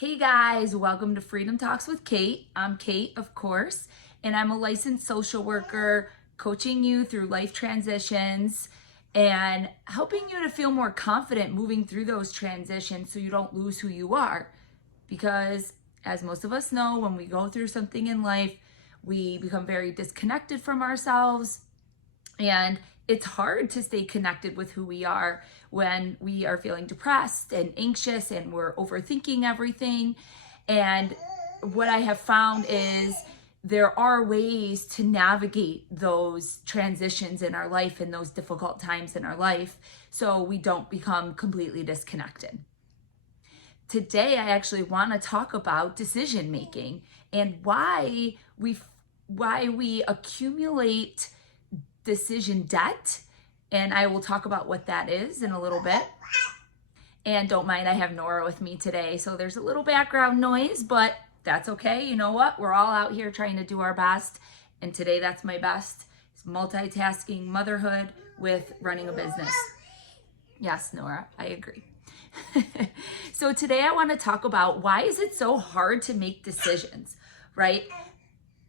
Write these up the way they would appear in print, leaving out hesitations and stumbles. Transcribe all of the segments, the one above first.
Hey guys, welcome to Freedom Talks with Kate. I'm Kate, of course, and I'm a licensed social worker coaching you through life transitions and helping you to feel more confident moving through those transitions so you don't lose who you are. Because as most of us know, when we go through something in life, we become very disconnected from ourselves, and it's hard to stay connected with who we are when we are feeling depressed and anxious and we're overthinking everything. And what I have found is there are ways to navigate those transitions in our life and those difficult times in our life so we don't become completely disconnected. Today, I actually want to talk about decision making and why we accumulate decision debt, and I will talk about what that is in a little bit. And don't mind, I have Nora with me today, so there's a little background noise, but that's okay. You know what? We're all out here trying to do our best, and today that's my best. It's multitasking motherhood with running a business. Yes, Nora, I agree. So today I want to talk about why is it so hard to make decisions, right?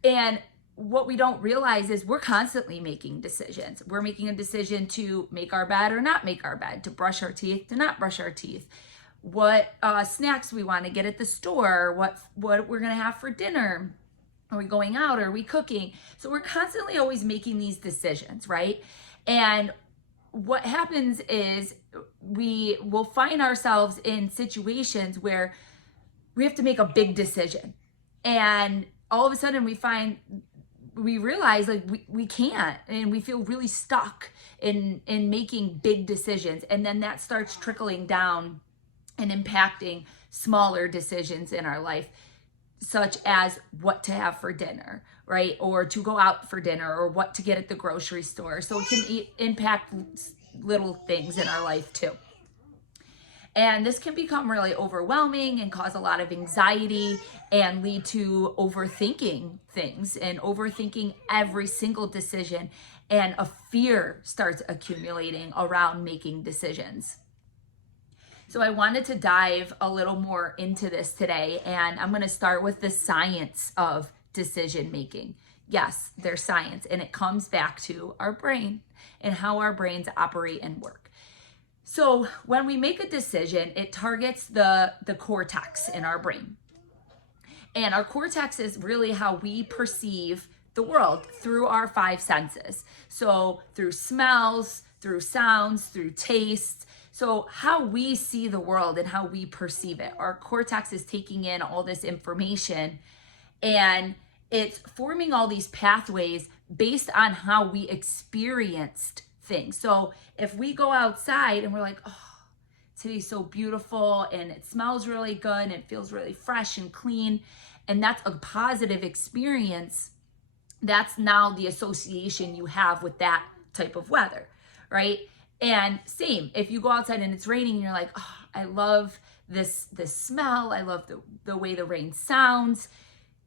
And what we don't realize is we're constantly making decisions. We're making a decision to make our bed or not make our bed, to brush our teeth, to not brush our teeth, what snacks we want to get at the store, what we're going to have for dinner. Are we going out? Are we cooking? So we're constantly always making these decisions, right? And what happens is we will find ourselves in situations where we have to make a big decision. And all of a sudden we realize like we can't, and we feel really stuck in making big decisions. And then that starts trickling down and impacting smaller decisions in our life, such as what to have for dinner, right? Or to go out for dinner, or what to get at the grocery store. So it can impact little things in our life too. And this can become really overwhelming and cause a lot of anxiety and lead to overthinking things and overthinking every single decision. And a fear starts accumulating around making decisions. So I wanted to dive a little more into this today. And I'm going to start with the science of decision making. Yes, there's science, and it comes back to our brain and how our brains operate and work. So when we make a decision, it targets the cortex in our brain. And our cortex is really how we perceive the world through our five senses. So through smells, through sounds, through taste. So how we see the world and how we perceive it. Our cortex is taking in all this information, and it's forming all these pathways based on how we experienced things. So if we go outside and we're like, oh, today's so beautiful and it smells really good and it feels really fresh and clean, and that's a positive experience, that's now the association you have with that type of weather, right? And same, if you go outside and it's raining and you're like, oh, I love this smell, I love the way the rain sounds,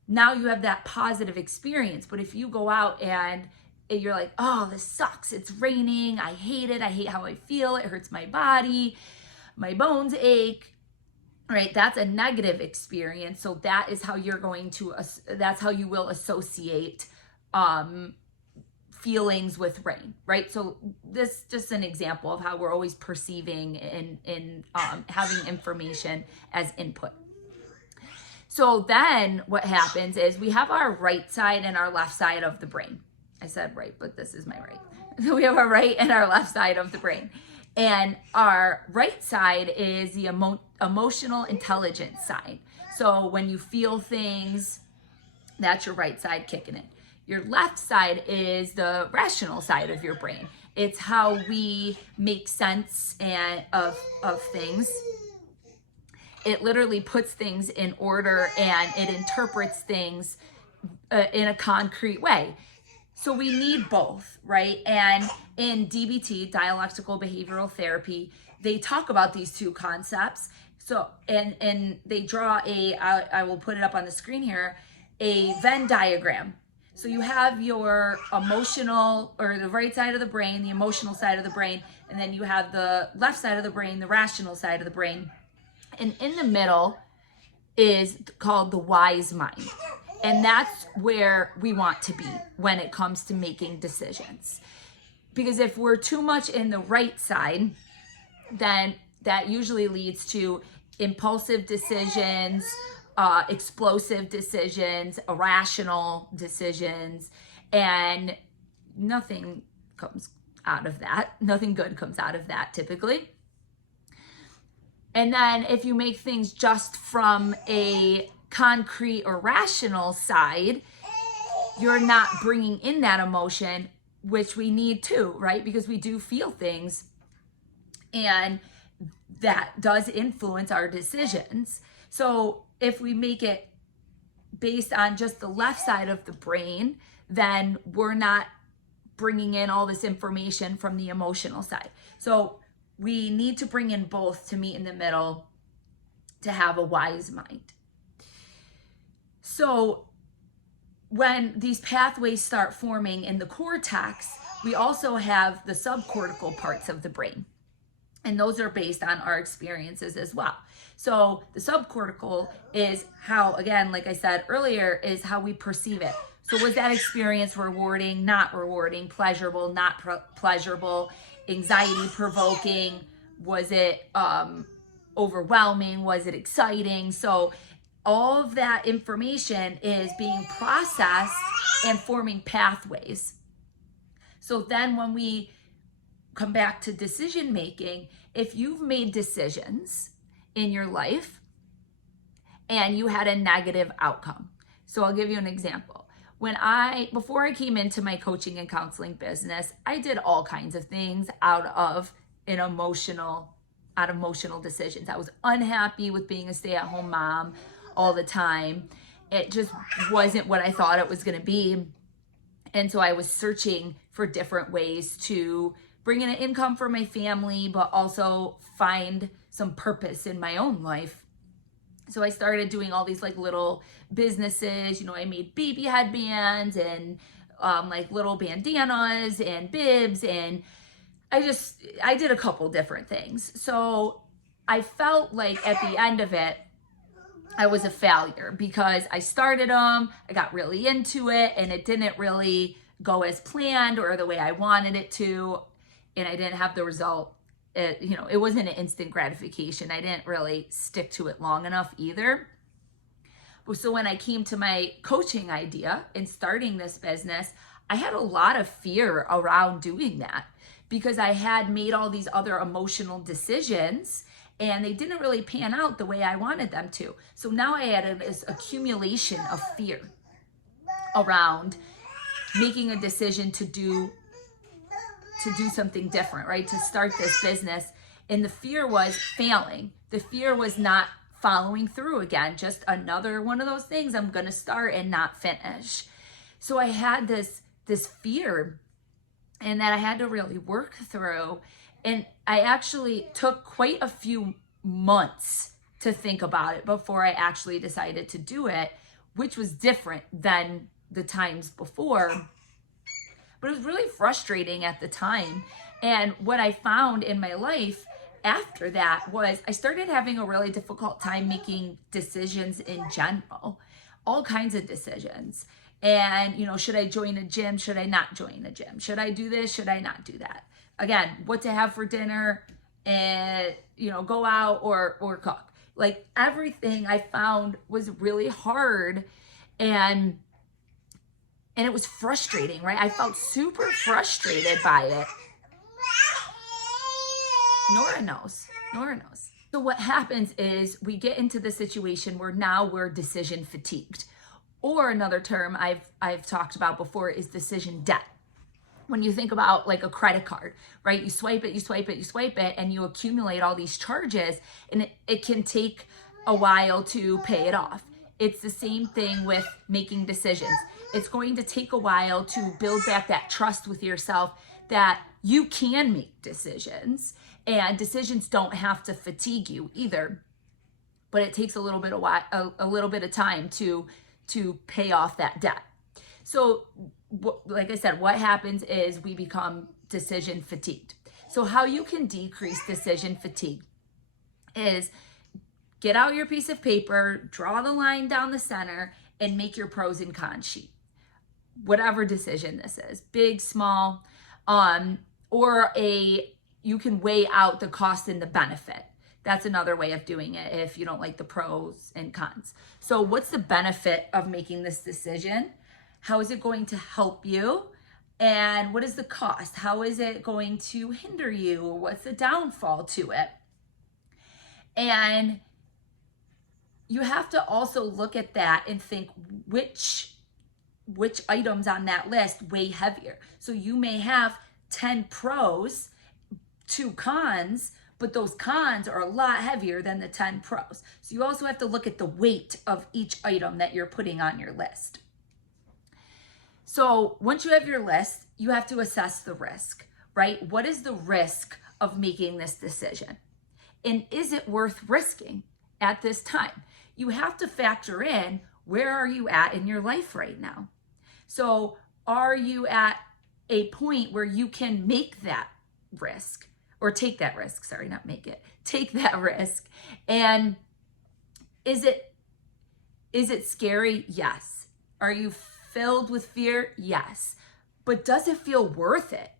now you have that positive experience. But if you go out and you're like, oh, this sucks, it's raining, I hate it, I hate how I feel, it hurts my body, my bones ache, right? That's a negative experience. So that is how you're going to, that's how you will associate feelings with rain, right? So this is just an example of how we're always perceiving and having information as input. So then what happens is we have our right side and our left side of the brain. I said right, but this is my right. So we have our right and our left side of the brain. And our right side is the emotional intelligence side. So when you feel things, that's your right side kicking in. Your left side is the rational side of your brain. It's how we make sense of things. It literally puts things in order and it interprets things in a concrete way. So we need both, right? And in DBT, dialectical behavioral therapy, they talk about these two concepts. So, and they draw I will put it up on the screen here, a Venn diagram. So you have your emotional, or the right side of the brain, the emotional side of the brain, and then you have the left side of the brain, the rational side of the brain. And in the middle is called the wise mind. And that's where we want to be when it comes to making decisions. Because if we're too much in the right side, then that usually leads to impulsive decisions, explosive decisions, irrational decisions, and nothing comes out of that. Nothing good comes out of that typically. And then if you make things just from a concrete or rational side, you're not bringing in that emotion, which we need too, right? Because we do feel things, and that does influence our decisions. So if we make it based on just the left side of the brain, then we're not bringing in all this information from the emotional side. So we need to bring in both to meet in the middle to have a wise mind. So when these pathways start forming in the cortex, we also have the subcortical parts of the brain. And those are based on our experiences as well. So the subcortical is how, again, like I said earlier, is how we perceive it. So was that experience rewarding, not rewarding, pleasurable, not pleasurable, anxiety provoking? Was it overwhelming? Was it exciting? So all of that information is being processed and forming pathways. So then when we come back to decision making, if you've made decisions in your life and you had a negative outcome. So I'll give you an example. Before I came into my coaching and counseling business, I did all kinds of things out of emotional decisions. I was unhappy with being a stay-at-home mom all the time. It just wasn't what I thought it was going to be. And so I was searching for different ways to bring in an income for my family, but also find some purpose in my own life. So I started doing all these like little businesses. I made baby headbands and like little bandanas and bibs, and I did a couple different things. So I felt like at the end of it, I was a failure because I started them, I got really into it, and it didn't really go as planned or the way I wanted it to, and I didn't have the result. It wasn't an instant gratification. I didn't really stick to it long enough either. So when I came to my coaching idea and starting this business, I had a lot of fear around doing that because I had made all these other emotional decisions and they didn't really pan out the way I wanted them to. So now I had this accumulation of fear around making a decision to do something different, right? To start this business. And the fear was failing. The fear was not following through again. Just another one of those things I'm going to start and not finish. So I had this fear, and that I had to really work through. And I actually took quite a few months to think about it before I actually decided to do it, which was different than the times before. But it was really frustrating at the time. And what I found in my life after that was I started having a really difficult time making decisions in general, all kinds of decisions. And, should I join a gym? Should I not join a gym? Should I do this? Should I not do that? Again, what to have for dinner and, go out or cook. Like everything I found was really hard and it was frustrating, right? I felt super frustrated by it. Nora knows. So what happens is we get into the situation where now we're decision fatigued. Or another term I've talked about before is decision debt. When you think about like a credit card, right? You swipe it, and you accumulate all these charges, and it can take a while to pay it off. It's the same thing with making decisions. It's going to take a while to build back that trust with yourself that you can make decisions, and decisions don't have to fatigue you either. But it takes a little bit of time to pay off that debt. So like I said, what happens is we become decision fatigued. So how you can decrease decision fatigue is get out your piece of paper, draw the line down the center, and make your pros and cons sheet. Whatever decision this is, big, small, you can weigh out the cost and the benefit. That's another way of doing it if you don't like the pros and cons. So what's the benefit of making this decision? How is it going to help you? And what is the cost? How is it going to hinder you? Or what's the downfall to it? And you have to also look at that and think which items on that list weigh heavier. So you may have 10 pros, 2 cons, but those cons are a lot heavier than the 10 pros. So you also have to look at the weight of each item that you're putting on your list. So once you have your list, you have to assess the risk, right? What is the risk of making this decision? And is it worth risking at this time? You have to factor in, where are you at in your life right now? So are you at a point where you can make that risk, or take that risk, sorry, not make it, take that risk? And is it scary? Yes. Are you filled with fear? Yes. But does it feel worth it?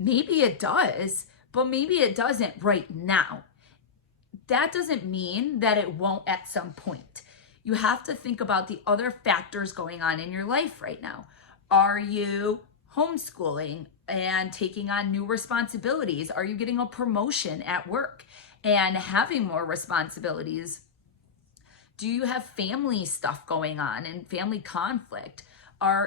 Maybe it does, but maybe it doesn't right now. That doesn't mean that it won't at some point. You have to think about the other factors going on in your life right now. Are you homeschooling and taking on new responsibilities? Are you getting a promotion at work and having more responsibilities? Do you have family stuff going on and family conflict?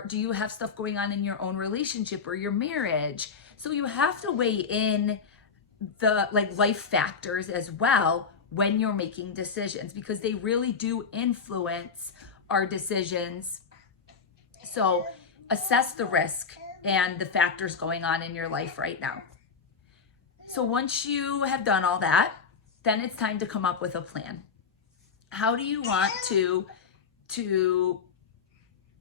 Do you have stuff going on in your own relationship or your marriage? So you have to weigh in the life factors as well when you're making decisions, because they really do influence our decisions. So assess the risk and the factors going on in your life right now. So once you have done all that, then it's time to come up with a plan. How do you want to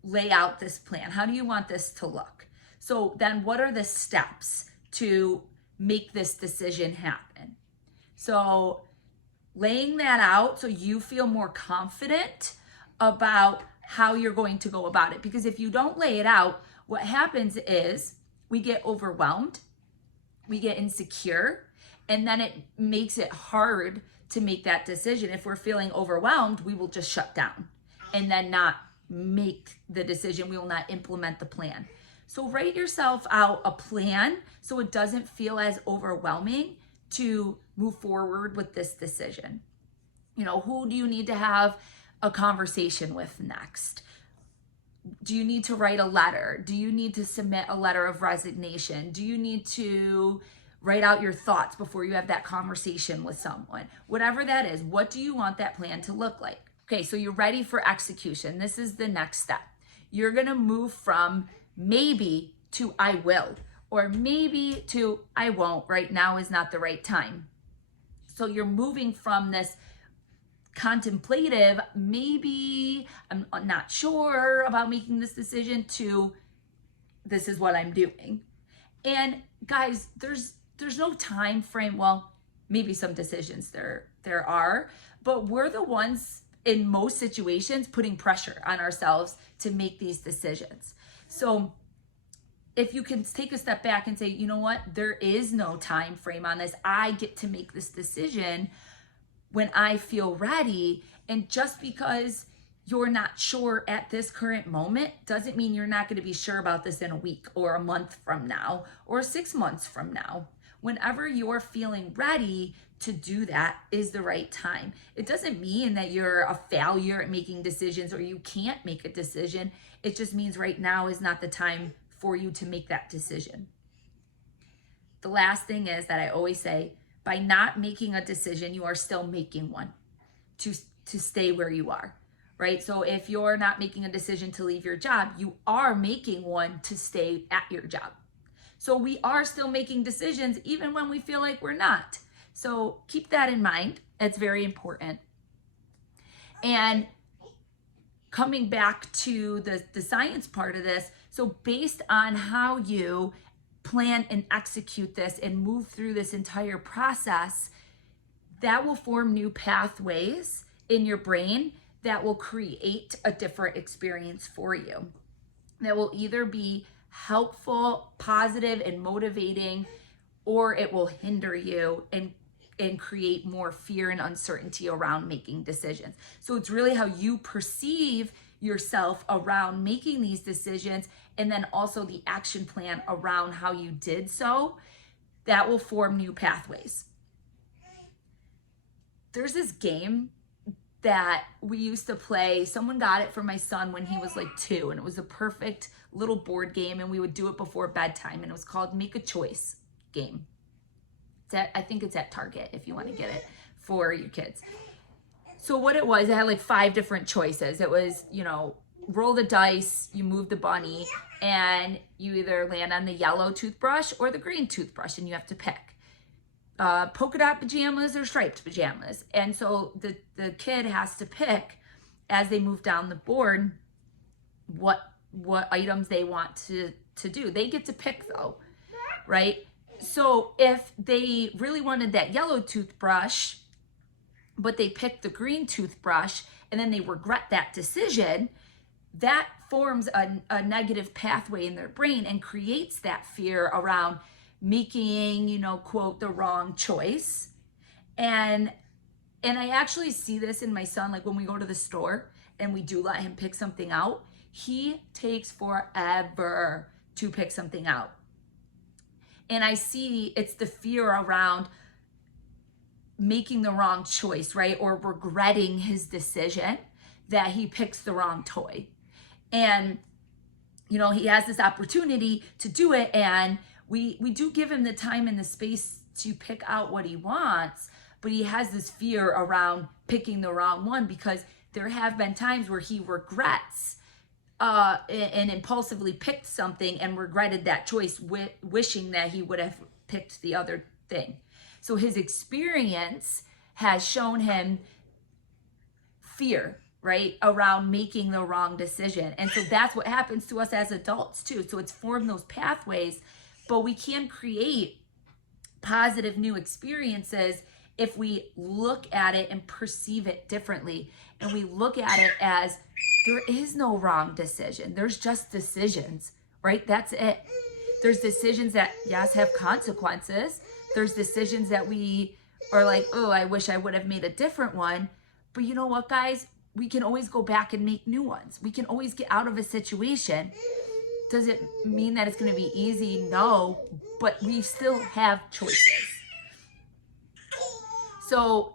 lay out this plan? How do you want this to look? So then what are the steps to make this decision happen? So laying that out so you feel more confident about how you're going to go about it. Because if you don't lay it out, what happens is we get overwhelmed, we get insecure, and then it makes it hard to make that decision. If we're feeling overwhelmed, we will just shut down and then not make the decision. We will not implement the plan. So write yourself out a plan so it doesn't feel as overwhelming to move forward with this decision. You know, who do you need to have a conversation with next? Do you need to write a letter? Do you need to submit a letter of resignation? Do you need to write out your thoughts before you have that conversation with someone? Whatever that is, what do you want that plan to look like? Okay, so you're ready for execution. This is the next step. You're gonna move from maybe to I will, or maybe to I won't. Right now is not the right time. So you're moving from this contemplative, maybe I'm not sure about making this decision, to this is what I'm doing. And guys, there's no time frame. Well, maybe some decisions there are, but we're the ones in most situations putting pressure on ourselves to make these decisions. So if you can take a step back and say, you know what, there is no time frame on this. I get to make this decision when I feel ready. And just because you're not sure at this current moment doesn't mean you're not going to be sure about this in a week or a month from now or 6 months from now. Whenever you're feeling ready to do that is the right time. It doesn't mean that you're a failure at making decisions or you can't make a decision. It just means right now is not the time for you to make that decision. The last thing is that I always say, by not making a decision, you are still making one to stay where you are, right? So if you're not making a decision to leave your job, you are making one to stay at your job. So we are still making decisions even when we feel like we're not. So keep that in mind. It's very important. And coming back to the science part of this, so based on how you plan and execute this and move through this entire process, that will form new pathways in your brain that will create a different experience for you. That will either be helpful, positive, and motivating, or it will hinder you and create more fear and uncertainty around making decisions. So it's really how you perceive yourself around making these decisions, and then also the action plan around how you did so, that will form new pathways. There's this game that we used to play. Someone got it for my son when he was like 2, and it was a perfect little board game, and we would do it before bedtime, and it was called Make a Choice game. I think it's at Target if you want to get it for your kids. So what it was, it had like 5 different choices. It was, roll the dice, you move the bunny, and you either land on the yellow toothbrush or the green toothbrush, and you have to pick. Polka dot pajamas or striped pajamas. And so the kid has to pick, as they move down the board, what items they want to do. They get to pick though, right? So if they really wanted that yellow toothbrush, but they picked the green toothbrush and then they regret that decision, that forms a negative pathway in their brain and creates that fear around making, quote, the wrong choice. And I actually see this in my son, like when we go to the store and we do let him pick something out, he takes forever to pick something out. And I see it's the fear around making the wrong choice, right? Or regretting his decision that he picks the wrong toy. And, he has this opportunity to do it, and we do give him the time and the space to pick out what he wants, but he has this fear around picking the wrong one, because there have been times where he regrets and impulsively picked something and regretted that choice, wishing that he would have picked the other thing. So his experience has shown him fear, right, around making the wrong decision. And so that's what happens to us as adults too. So it's formed those pathways, but we can create positive new experiences if we look at it and perceive it differently. And we look at it as there is no wrong decision. There's just decisions, right? That's it. There's decisions that, yes, have consequences. There's decisions that we are like, oh, I wish I would have made a different one. But you know what, guys? We can always go back and make new ones. We can always get out of a situation. Does it mean that it's going to be easy? No, but we still have choices. So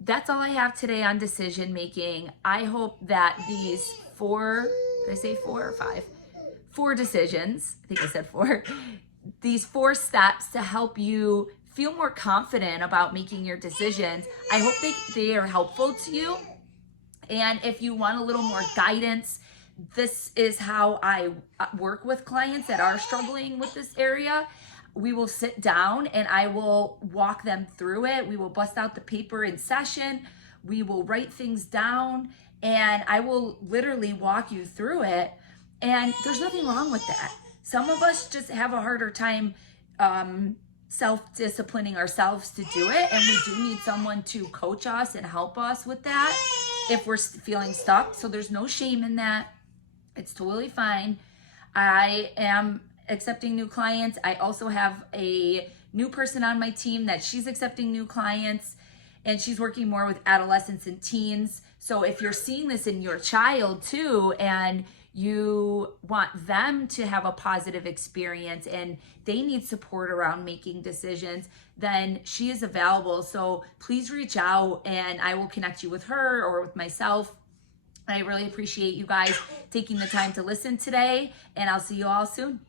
that's all I have today on decision making. I hope that these 4, did I say 4 or 5? 4 decisions, I think I said 4. These 4 steps to help you feel more confident about making your decisions. I hope they are helpful to you. And if you want a little more guidance, this is how I work with clients that are struggling with this area. We will sit down and I will walk them through it. We will bust out the paper in session. We will write things down and I will literally walk you through it. And there's nothing wrong with that. Some of us just have a harder time self-disciplining ourselves to do it, and we do need someone to coach us and help us with that if we're feeling stuck. So there's no shame in that. It's totally fine. I am accepting new clients. I also have a new person on my team that she's accepting new clients, and she's working more with adolescents and teens. So if you're seeing this in your child too, and you want them to have a positive experience and they need support around making decisions, then she is available. So please reach out and I will connect you with her or with myself. I really appreciate you guys taking the time to listen today, and I'll see you all soon.